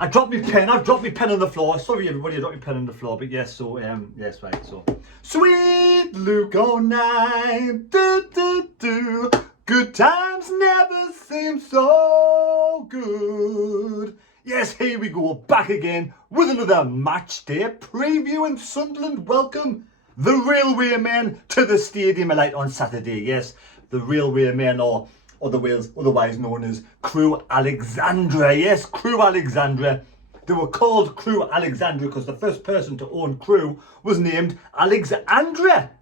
I dropped my pen. I've dropped my pen on the floor. Sorry, everybody, I dropped my pen on the floor. But yes, so yes, right. So, sweet Luke 09, do do do. Good times never seem so good. Yes, here we go, back again with another match day preview, and Sunderland welcome the Railway Men to the Stadium of Light on Saturday. Yes, the Railway Men, or otherwise known as Crewe Alexandra. Yes, Crewe Alexandra. They were called Crewe Alexandra because the first person to own Crewe was named Alexandra.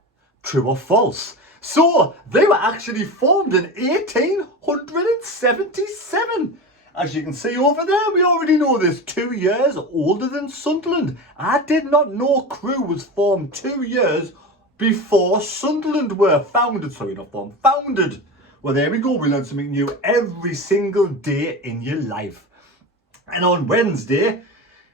True or false? So they were actually formed in 1877. As you can see over there, we already know this, 2 years older than Sunderland. I did not know Crewe was formed 2 years before Sunderland were founded. Sorry, not formed, founded. Well, there we go. We learn something new every single day in your life. And on Wednesday,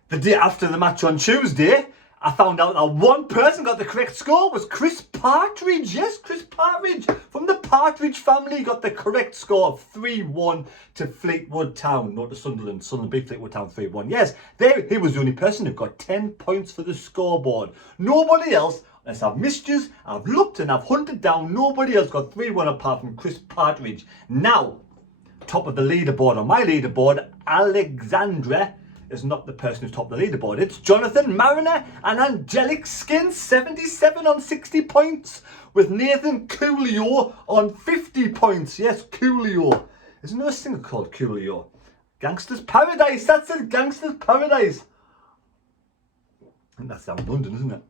the day after the match on Tuesday, I found out that one person got the correct score. Was Chris Partridge. Yes, Chris Partridge from the Partridge family got the correct score of 3-1 to Fleetwood Town. Not to Sunderland. Sunderland beat Fleetwood Town 3-1. Yes, he was the only person who got 10 points for the scoreboard. Nobody else, unless I've missed you, I've looked and I've hunted down, nobody else got 3-1 apart from Chris Partridge. Now, top of the leaderboard, on my leaderboard, Alexandra is not the person who's top of the leaderboard. It's Jonathan Mariner and Angelic Skin, 77 on 60 points, with Nathan Coolio on 50 points. Yes, Coolio. There's another singer called Coolio. Gangster's Paradise, that's it, Gangster's Paradise. And that's down in London, isn't it?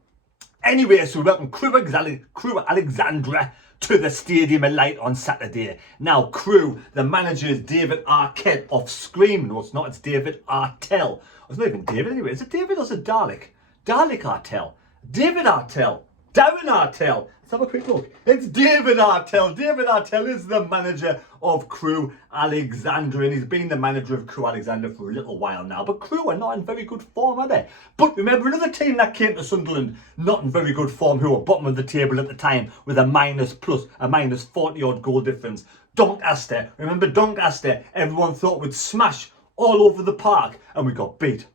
Anyway, so we welcome Crewe Alexandra to the Stadium of Light on Saturday. Now, Crewe, the manager is David Arquette off screen. No, it's not. It's David Artell. It's not even David anyway. Is it David or is it Dalek? Dalek Artell. David Artell. Darren Artell. Let's have a quick look. It's David Artell. David Artell is the manager of Crewe Alexandra, and he's been the manager of Crewe Alexandra for a little while now. But Crewe are not in very good form, are they? But remember, another team that came to Sunderland not in very good form, who were bottom of the table at the time with a minus 40 odd goal difference. Doncaster. Remember Doncaster? Everyone thought would smash all over the park, and we got beat.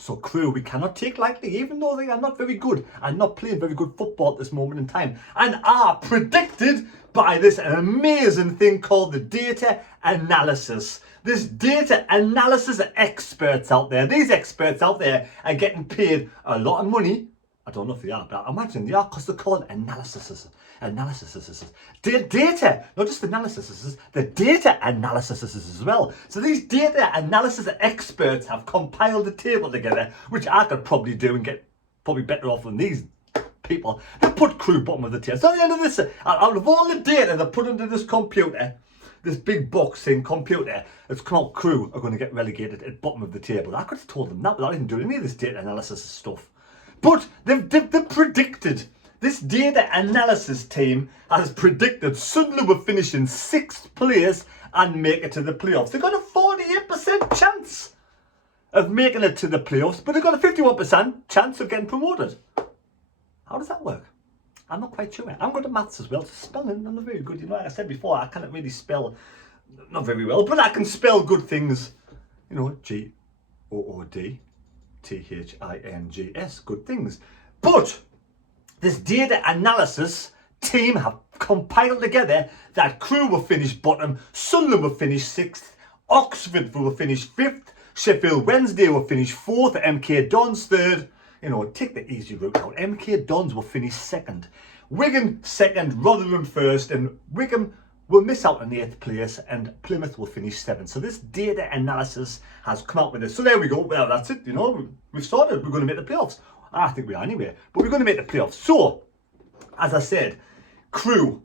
So Crewe, we cannot take lightly, even though they are not very good and not playing very good football at this moment in time, and are predicted by this amazing thing called the data analysis. This data analysis experts out there, these experts out there are getting paid a lot of money. I don't know if they are, but I imagine they are, because they're called analysis. Data, not just analysis, the data analysis as well. So these data analysis experts have compiled a table together, which I could probably do and get probably better off than these people. They put Crewe bottom of the table. So at the end of this, out of all the data they put into this computer, this big box thing, computer, it's come out Crewe are going to get relegated at bottom of the table. I could have told them that without even doing any of this data analysis stuff. But they've predicted. This data analysis team has predicted Sunderland will finish in 6th place and make it to the playoffs. They've got a 48% chance of making it to the playoffs, but they've got a 51% chance of getting promoted. How does that work? I'm not quite sure. I'm good at maths as well. Spelling, I'm not very good. You know, like I said before, I can't really spell, not very well, but I can spell good things. You know, GOODTHINGS, good things. But this data analysis team have compiled together that Crewe will finish bottom, Sunderland will finish 6th, Oxford will finish 5th, Sheffield Wednesday will finish 4th, MK Dons 3rd. You know, take the easy route out. MK Dons will finish 2nd, Wigan 2nd, Rotherham 1st, and Wigan will miss out on 8th place, and Plymouth will finish 7th. So this data analysis has come out with this. So there we go. Well, that's it. You know, we've started. We're going to make the playoffs. I think we are anyway, but we're going to make the playoffs. So, as I said, Crewe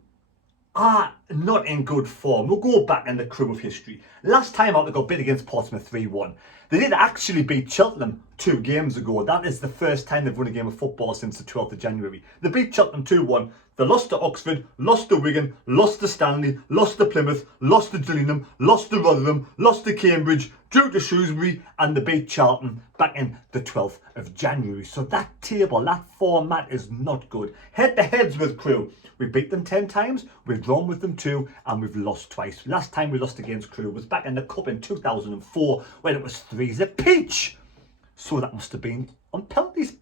are not in good form. We'll go back in the Crewe of history. Last time out, they got beat against Portsmouth 3-1. They did actually beat Cheltenham 2 games ago. That is the first time they've won a game of football since the 12th of January. They beat Cheltenham 2-1. They lost to Oxford, lost to Wigan, lost to Stanley, lost to Plymouth, lost to Gillingham, lost to Rotherham, lost to Cambridge, drew to Shrewsbury, and they beat Charlton back in the 12th of January. So that table, that format is not good. Head-to-heads with Crewe. We beat them 10 times, we've drawn with them 2, and we've lost twice. Last time we lost against Crewe was back in the Cup in 2004 when it was 3s apiece. So that must have been on penalties.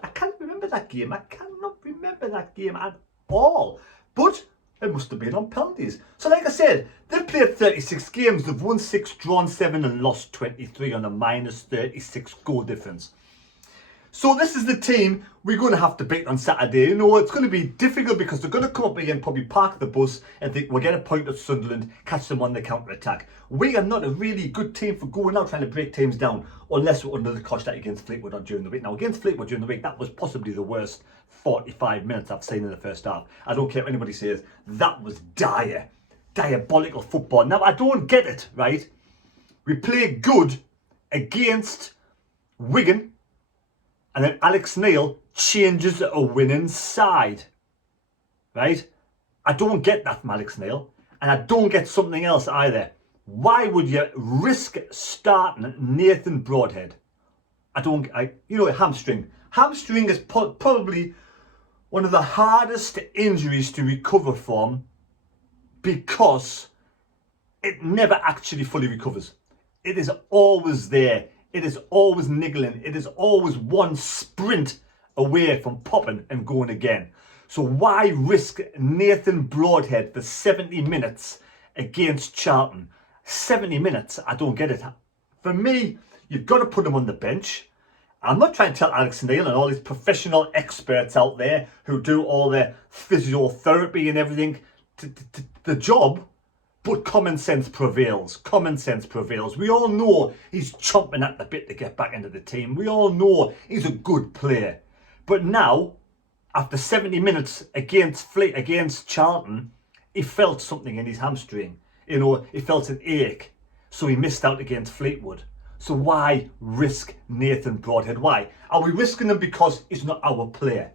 I can't remember that game. I cannot remember that game at all. But it must have been on penalties. So like I said, they've played 36 games. They've won 6, drawn 7 and lost 23 on a minus 36 goal difference. So this is the team we're going to have to beat on Saturday. You know, it's going to be difficult because they're going to come up again, probably park the bus and think we'll get a point at Sunderland, catch them on the counter-attack. We are not a really good team for going out trying to break teams down unless we're under the cosh that against Fleetwood on during the week. Now, against Fleetwood during the week, that was possibly the worst 45 minutes I've seen in the first half. I don't care what anybody says. That was diabolical football. Now, I don't get it, right? We play good against Wigan, and then Alex Neil changes a winning side, right? I don't get that from Alex Neil, and I don't get something else either. Why would you risk starting Nathan Broadhead? Hamstring. Hamstring is probably one of the hardest injuries to recover from because it never actually fully recovers. It is always there. It is always niggling. It is always one sprint away from popping and going again. So why risk Nathan Broadhead for 70 minutes against Charlton? 70 minutes, I don't get it. For me, you've got to put him on the bench. I'm not trying to tell Alex Neil and all these professional experts out there who do all their physiotherapy and everything the job. But common sense prevails. Common sense prevails. We all know he's chomping at the bit to get back into the team. We all know he's a good player. But now, after 70 minutes against Charlton, he felt something in his hamstring. You know, he felt an ache. So he missed out against Fleetwood. So why risk Nathan Broadhead? Why? Are we risking him because he's not our player?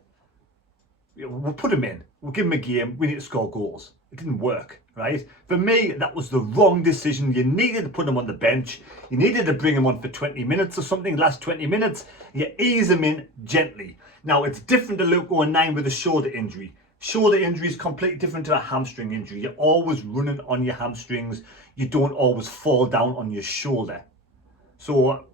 We'll put him in. We'll give him a game. We need to score goals. It didn't work, right? For me, that was the wrong decision. You needed to put him on the bench. You needed to bring him on for 20 minutes or something. Last 20 minutes, you ease him in gently. Now, it's different to Luke O'Nien with a shoulder injury. Shoulder injury is completely different to a hamstring injury. You're always running on your hamstrings. You don't always fall down on your shoulder. So,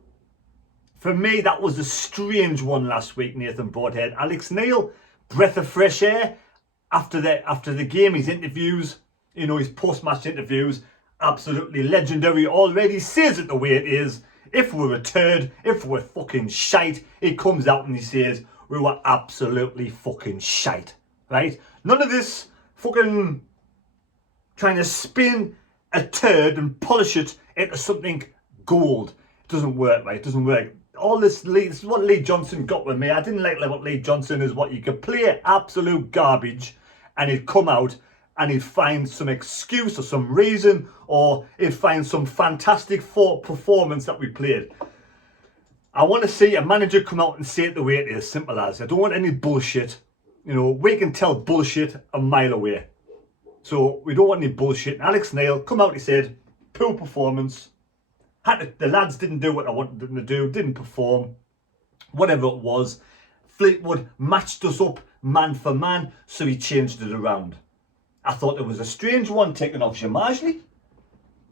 for me, that was a strange one last week, Nathan Broadhead. Alex Neil, breath of fresh air. After the game, his interviews, his post-match interviews, absolutely legendary. Already says it the way it is. If we're a turd, if we're fucking shite, he comes out and he says, we were absolutely fucking shite, right? None of this fucking trying to spin a turd and polish it into something gold. It doesn't work, right? It doesn't work. All this is what Lee Johnson got with me. I didn't like what Lee Johnson is, what you could play absolute garbage and he'd come out and he'd find some excuse or some reason, or he'd find some fantastic performance that we played. I want to see a manager come out and say it the way it is, simple as. I don't want any bullshit. We can tell bullshit a mile away. So we don't want any bullshit. And Alex Neil come out, he said, poor performance. The lads didn't do what I wanted them to do, didn't perform, whatever it was. Fleetwood matched us up man for man, so he changed it around. I thought it was a strange one, taking off Jamajli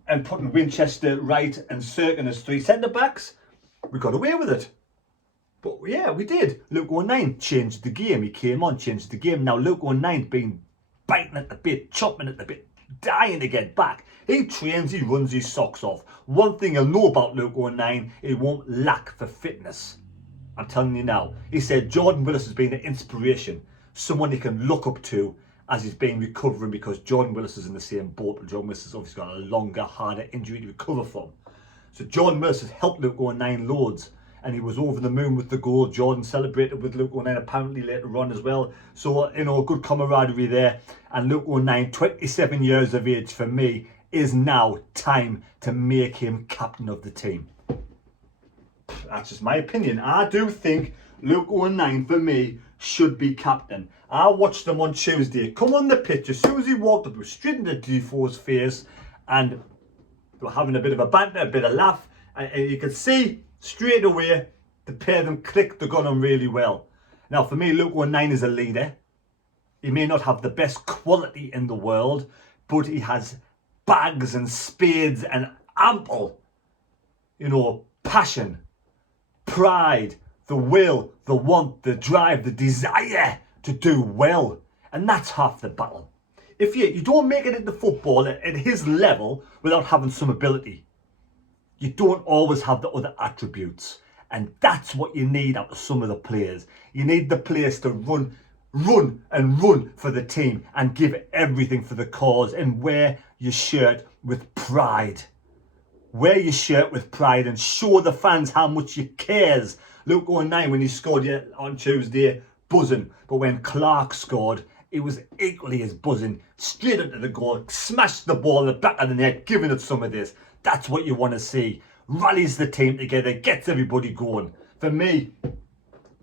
and putting Winchester, Wright and Sirkin as 3 centre-backs. We got away with it. But yeah, we did. Luke O'Nien changed the game. He came on, changed the game. Now Luke O'Nien's been biting at the bit, chopping at the bit, dying to get back. He trains, he runs his socks off. One thing I know about Luke O'Nien, he won't lack for fitness. I'm telling you now. He said Jordan Willis has been an inspiration, someone he can look up to as he's been recovering, because Jordan Willis is in the same boat, but Jordan Willis has obviously got a longer, harder injury to recover from. So Jordan Willis has helped Luke O'Nien loads, and he was over the moon with the goal. Jordan celebrated with Luke O'Nien apparently later on as well. So, good camaraderie there. And Luke O'Nien, 27 years of age, for me, is now time to make him captain of the team. That's just my opinion. I do think Luke O'Nien, for me, should be captain. I watched him on Tuesday come on the pitch. As soon as he walked up, he was straight into Defoe's face, and they were having a bit of a banter, a bit of laugh, And you can see straight away the pair of them clicked, they're going really well. Now for me, Luke 19 is a leader. He may not have the best quality in the world, but he has bags and spades and ample, passion, pride, the will, the want, the drive, the desire to do well. And that's half the battle. If you don't make it into football at his level without having some ability, you don't always have the other attributes. And that's what you need out of some of the players. You need the players to run for the team and give everything for the cause and wear your shirt with pride. Wear your shirt with pride and show the fans how much you cares. Luke 19, when he scored on Tuesday, buzzing. But when Clark scored, it was equally as buzzing. Straight into the goal, smashed the ball in the back of the net, giving it some of this. That's what you want to see. Rallies the team together, gets everybody going. For me,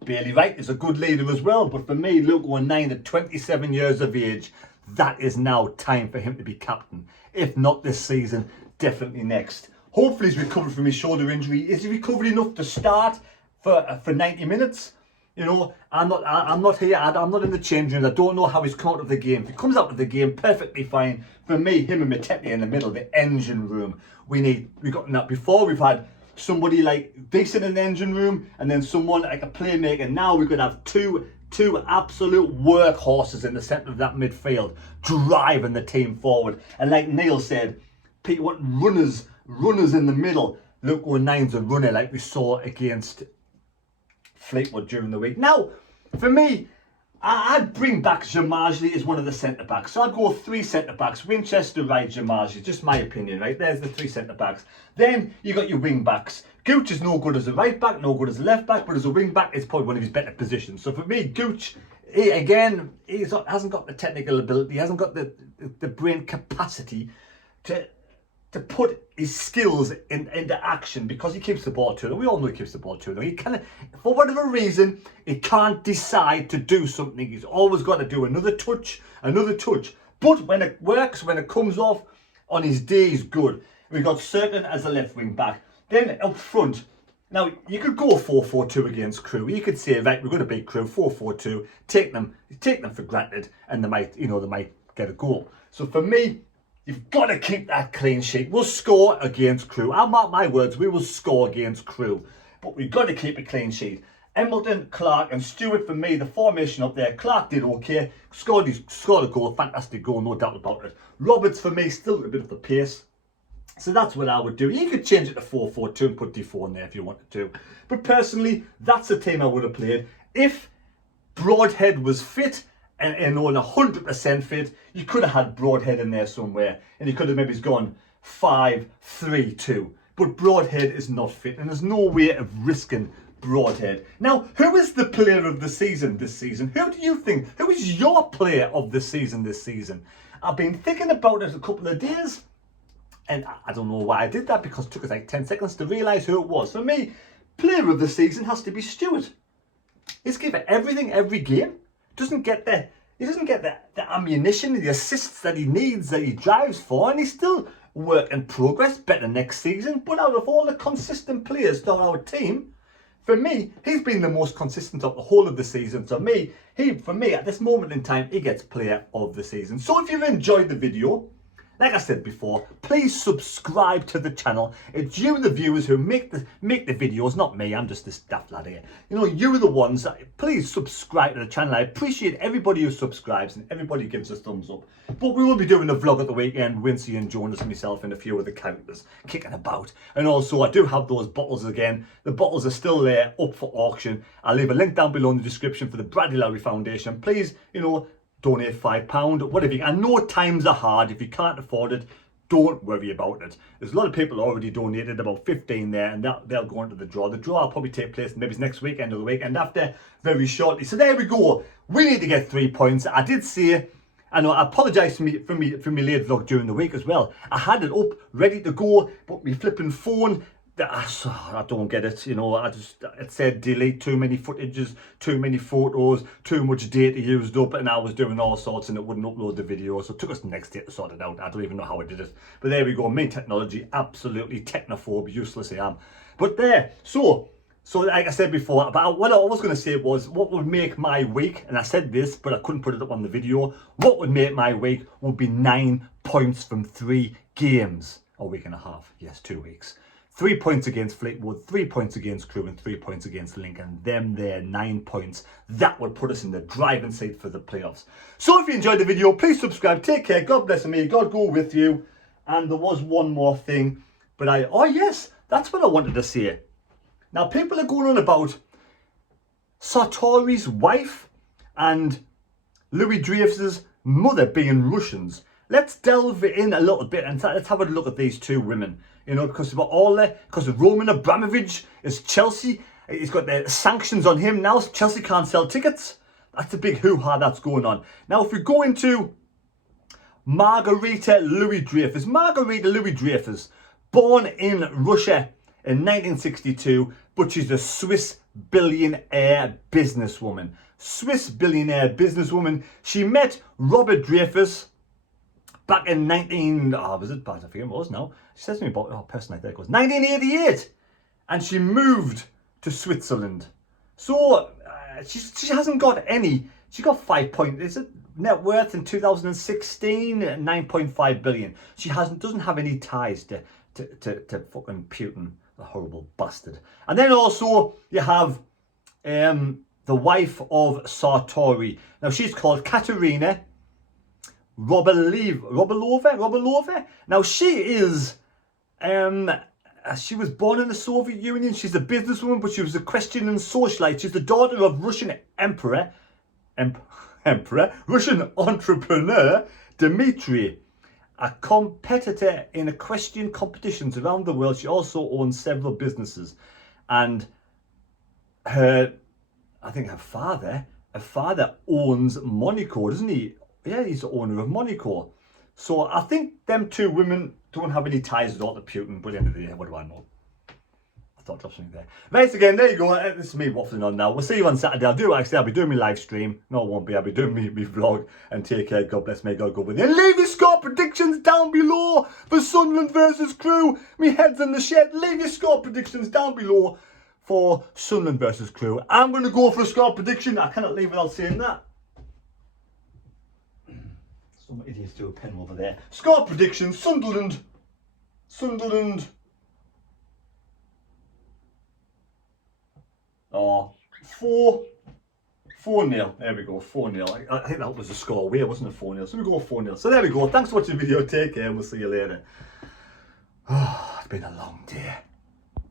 Bailey Wright is a good leader as well. But for me, Luke 19 at 27 years of age, that is now time for him to be captain. If not this season, definitely next. Hopefully he's recovered from his shoulder injury. Is he recovered enough to start for 90 minutes? I'm not here. I'm not in the change room. I don't know how he's come out of the game. If he comes out of the game, perfectly fine. For me, him and Matete in the middle, the engine room. We've gotten that before. We've had somebody like decent in the engine room, and then someone like a playmaker. Now we're going to have two absolute workhorses in the centre of that midfield, driving the team forward. And like Neil said, people want runners in the middle. Luke 19's a runner, like we saw against Fleetwood during the week. Now, for me, I'd bring back Jamajli as one of the centre-backs. So I'd go 3 centre-backs. Winchester, Wright, Jamajli. Just my opinion, right? There's the 3 centre-backs. Then you got your wing-backs. Gooch is no good as a right-back, no good as a left-back, but as a wing-back, it's probably one of his better positions. So for me, Gooch, he hasn't got the technical ability. He hasn't got the brain capacity to put his skills into action, because he keeps the ball too long. We all know he keeps the ball too long. He kind of, for whatever reason, he can't decide to do something. He's always got to do another touch. But when it works, when it comes off, on his day, he's good. We've got Certain as a left wing back. Then up front, now you could go 4-4-2 against Crewe. You could say, right, we're going to beat Crewe 4-4-2. Take them for granted, and they might get a goal. So for me, you've got to keep that clean sheet. We'll score against Crewe. I'll mark my words, we will score against Crewe. But we've got to keep a clean sheet. Embleton, Clark and Stewart, for me, the formation up there. Clark did okay. Scored a goal, fantastic goal, no doubt about it. Roberts, for me, still a bit of the pace. So that's what I would do. You could change it to 4-4-2 and put D4 in there if you wanted to. But personally, that's the team I would have played. If Broadhead was fit, and on 100% fit, you could have had Broadhead in there somewhere, and you could have maybe gone 5-3-2. But Broadhead is not fit, and there's no way of risking Broadhead. Now, who is the player of the season this season? Who do you think? Who is your player of the season this season? I've been thinking about it a couple of days, and I don't know why I did that, because it took us like 10 seconds to realise who it was. For me, player of the season has to be Stewart. He's given everything every game. He doesn't get the ammunition, the assists that he needs, that he drives for, and he's still work in progress, better next season. But out of all the consistent players to our team, for me, he's been the most consistent of the whole of the season. So for me, at this moment in time, he gets player of the season. So if you've enjoyed the video, like I said before, please subscribe to the channel. It's you, the viewers, who make the videos, not me. I'm just this daft lad here. You are the ones that, please subscribe to the channel. I appreciate everybody who subscribes and everybody who gives us thumbs up. But we will be doing a vlog at the weekend, Wincy and Jonas and myself and a few of the characters kicking about. And also, I do have those bottles again. The bottles are still there, up for auction. I'll leave a link down below in the description for the Bradley Lowry Foundation. Please, donate £5, whatever you can. I know times are hard. If you can't afford it, don't worry about it. There's a lot of people already donated, about 15 there, and they'll go into the draw. The draw will probably take place maybe next weekend or the weekend after, very shortly. So there we go. We need to get 3 points. I did say, I know, I apologise for me late vlog during the week as well. I had it up, ready to go, but my flipping phone I don't get it, you know. It said delete too many footages, too many photos, too much data used up, and I was doing all sorts and it wouldn't upload the video, so it took us the next day to sort it out. I don't even know how I did it, but there we go. Me technology, absolutely technophobe, useless I am. But there, so like I said before, about what I was going to say was what would make my week, and I said this, but I couldn't put it up on the video. What would make my week would be 9 points from 3 games. A week and a half, yes, 2 weeks. 3 points against Fleetwood, 3 points against Crewe, and 3 points against Lincoln. Them there, 9 points. That would put us in the driving seat for the playoffs. So if you enjoyed the video, please subscribe. Take care. God bless me. God go with you. And there was one more thing, but oh yes, that's what I wanted to say. Now people are going on about Sartori's wife and Louis Dreyfus's mother being Russians. Let's delve in a little bit and let's have a look at these two women. You know, because of Roman Abramovich is Chelsea. He's got the sanctions on him now. Chelsea can't sell tickets. That's a big hoo-ha that's going on. Now, if we go into Margarita Louis Dreyfus. Margarita Louis Dreyfus, born in Russia in 1962, but she's a Swiss billionaire businesswoman. Swiss billionaire businesswoman. She met Robert Dreyfus back in I forget what it was now. She says to me about, person like that goes, 1988. And she moved to Switzerland. So she hasn't got any, she got 5 points, is it net worth in 2016, 9.5 billion. She doesn't have any ties to fucking Putin, the horrible bastard. And then also you have the wife of Sartori. Now she's called Katerina Robolova. Now she is, she was born in the Soviet Union. She's a businesswoman, but she was a Christian and socialite. She's the daughter of Russian Russian entrepreneur Dmitry, a competitor in equestrian competitions around the world. She also owns several businesses, and I think her father owns Monaco, doesn't he? Yeah, he's the owner of Monaco. So I think them two women don't have any ties at all to Putin, but at the end of the day, what do I know? I thought I'd drop something there. Right, again, there you go. This is me waffling on now. We'll see you on Saturday. I'll be doing my live stream. No, it won't be. I'll be doing me vlog. And take care. God bless me. God go with you. And leave your score predictions down below for Sunderland versus Crewe. Me head's in the shed. Leave your score predictions down below for Sunderland versus Crewe. I'm going to go for a score prediction. I cannot leave without saying that. Some idiots do a pen over there. Score prediction, Sunderland. Oh, 4-0. There we go, 4-0. I think that was the score. It wasn't a 4-0. So we go 4-0. So there we go. Thanks for watching the video. Take care and we'll see you later. Oh, it's been a long day.